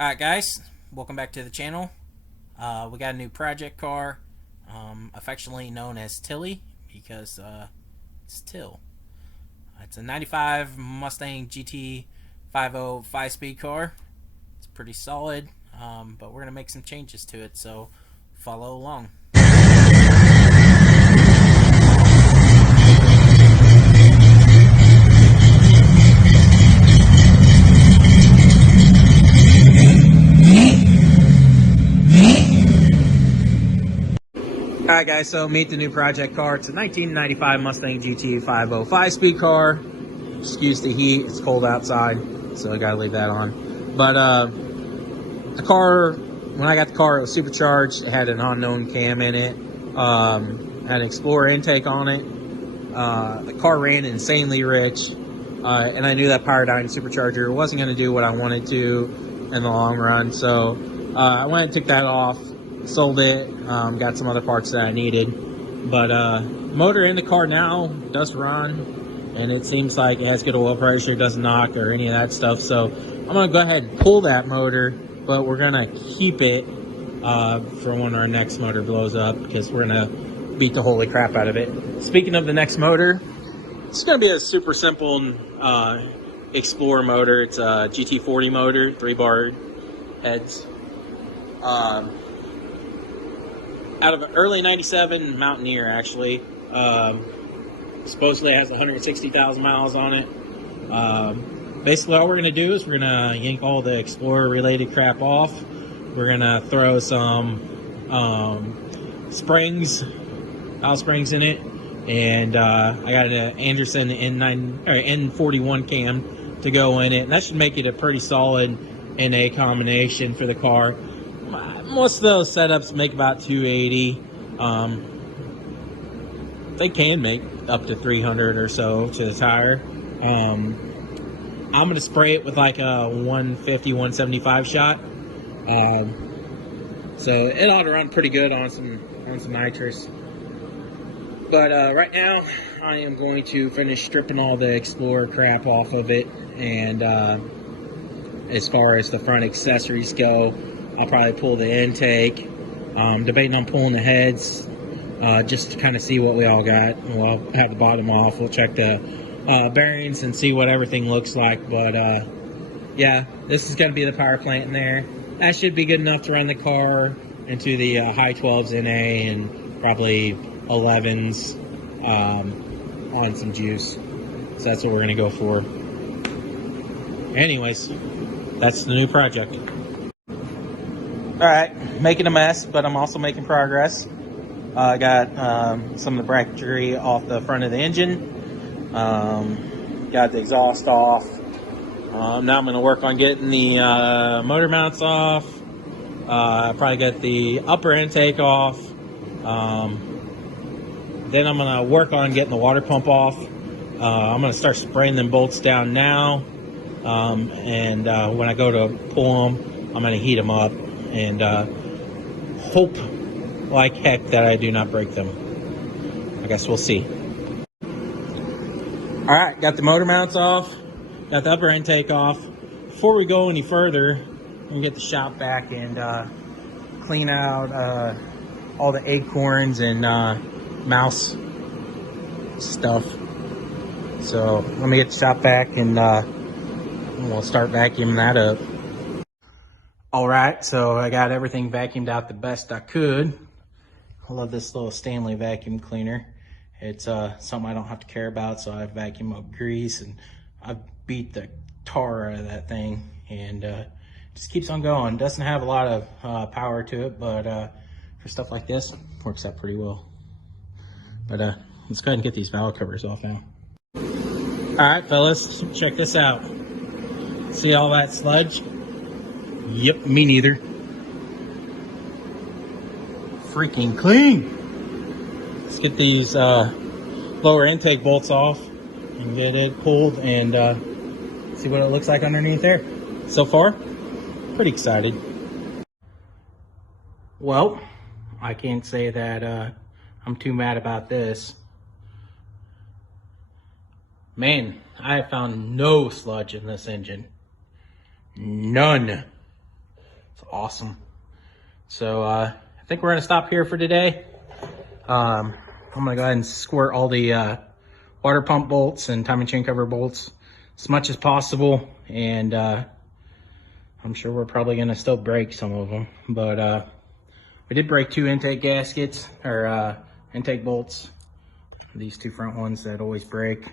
Alright guys, welcome back to the channel. We got a new project car, affectionately known as Tealie, because it's Till. It's a 95 Mustang GT 50 5-speed car. It's pretty solid, but we're going to make some changes to it, so follow along. Alright guys, so meet the new project car. It's a 1995 Mustang GT 50 5-speed car. Excuse the heat, it's cold outside, so I gotta leave that on. But the car, when I got the car, it was supercharged. It had an unknown cam in it, had an Explorer intake on it. The car ran insanely rich, and I knew that Powerdyne supercharger wasn't going to do what I wanted to in the long run. So I went and took that off, sold it, got some other parts that I needed. But motor in the car now does run, and it seems like it has good oil pressure, doesn't knock or any of that stuff. So I'm going to go ahead and pull that motor, but we're going to keep it for when our next motor blows up, because we're going to beat the holy crap out of it. Speaking of the next motor, it's going to be a super simple Explorer motor. It's a GT40 motor, 3-bar heads. Out of an early 97 Mountaineer, actually. Supposedly has 160,000 miles on it. Basically all we're going to do is we're going to yank all the Explorer related crap off. We're going to throw some springs, valve springs in it, and I got an Anderson N9 or N41 cam to go in it, and that should make it a pretty solid NA combination for the car. Most of those setups make about 280. They can make up to 300 or so to the tire. I'm going to spray it with like a 150, 175 shot. So it ought to run pretty good on some nitrous. But right now, I am going to finish stripping all the Explorer crap off of it. And as far as the front accessories go, I'll probably pull the intake. Debating on pulling the heads, just to kind of see what we all got. We'll have the bottom off. We'll check the bearings and see what everything looks like. But yeah, this is going to be the power plant in there. That should be good enough to run the car into the high 12s NA and probably 11s on some juice. So that's what we're going to go for. Anyways, that's the new project. Alright, making a mess, but I'm also making progress. I got some of the bracketry off the front of the engine. Got the exhaust off. Now I'm going to work on getting the motor mounts off. Probably get the upper intake off. Then I'm going to work on getting the water pump off. I'm going to start spraying them bolts down now. And when I go to pull them, I'm going to heat them up and hope like heck that I do not break them. I guess we'll see. Alright, got the motor mounts off. Got the upper intake off. Before we go any further, I'm going to get the shop back and clean out all the acorns and mouse stuff. So let me get the shop back and we'll start vacuuming that up. Alright, so I got everything vacuumed out the best I could. I love this little Stanley vacuum cleaner. It's something I don't have to care about, so I vacuum up grease, and I beat the tar out of that thing, and just keeps on going. Doesn't have a lot of power to it, but for stuff like this, works out pretty well. But let's go ahead and get these valve covers off now. Alright fellas, check this out. See all that sludge? Yep, me neither. Freaking clean. Let's get these lower intake bolts off and get it pulled and see what it looks like underneath there. So far, pretty excited. Well, I can't say that I'm too mad about this. Man, I have found no sludge in this engine. None. It's awesome. So I think we're gonna stop here for today. I'm gonna go ahead and squirt all the water pump bolts and timing chain cover bolts as much as possible, and I'm sure we're probably gonna still break some of them, but we did break 2 intake gaskets, or intake bolts, these 2 front ones that always break,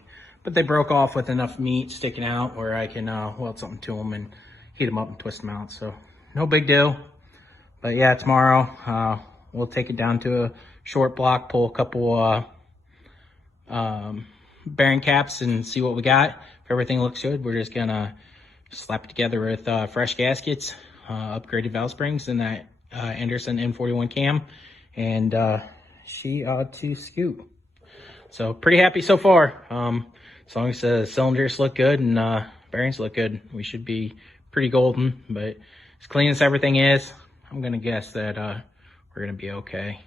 but they broke off with enough meat sticking out where I can weld something to them and heat them up and twist them out, so no big deal. But yeah, tomorrow we'll take it down to a short block, pull a couple bearing caps and see what we got. If everything looks good, we're just gonna slap it together with fresh gaskets, upgraded valve springs, and that Anderson N41 cam, and she ought to scoot. So pretty happy so far. As long as the cylinders look good and bearings look good, we should be pretty golden. But as clean as everything is, I'm gonna guess that we're gonna be okay.